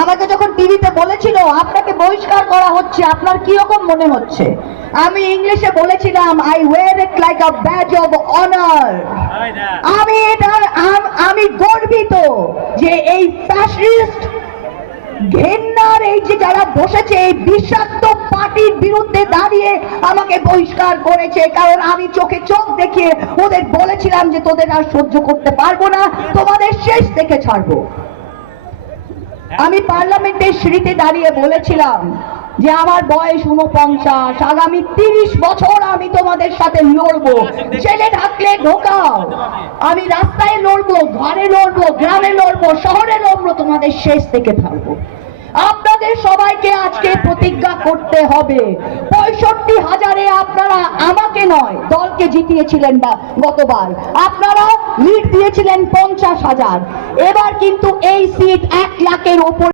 আমাকে যখন টিভিতে বলেছিল আপনাকে বহিষ্কার করা হচ্ছে, আপনার কি রকম মনে হচ্ছে? আমি ইংলিশে বলেছিলাম, I wear it like a badge of honour. আমি গর্বিত যে এই ফ্যাসিস্ট ঘেন্নার এই যে যারা বসেছে এই বিষাক্ত পার্টির বিরুদ্ধে দাঁড়িয়ে আমাকে বহিষ্কার করেছে, কারণ আমি চোখে চোখ দেখিয়ে ওদের বলেছিলাম যে তোদের আর সহ্য করতে পারবো না, তোমাদের শেষ দেখে ছাড়বো। আমি পার্লামেন্টের সিঁড়িতে দাঁড়িয়ে বলেছিলাম যে আমার বয়স 49, আগামী 30 বছর আমি তোমাদের সাথে লড়বো, ছেলে থাকলে ঢোকাও, আমি রাস্তায় লড়বো, ঘরে লড়বো, গ্রামে লড়বো, শহরে লড়বো, তোমাদের শেষ থেকে থাকবো। আপনাদের সবাইকে আজকে প্রতিজ্ঞা করতে হবে। 65,000-এ আপনারা আমাকে নয় দলকে জিতিয়েছিলেন, বা গতবার আপনারা লিড দিয়েছিলেন 50,000, এবার কিন্তু এই সিট 1 লাখের উপর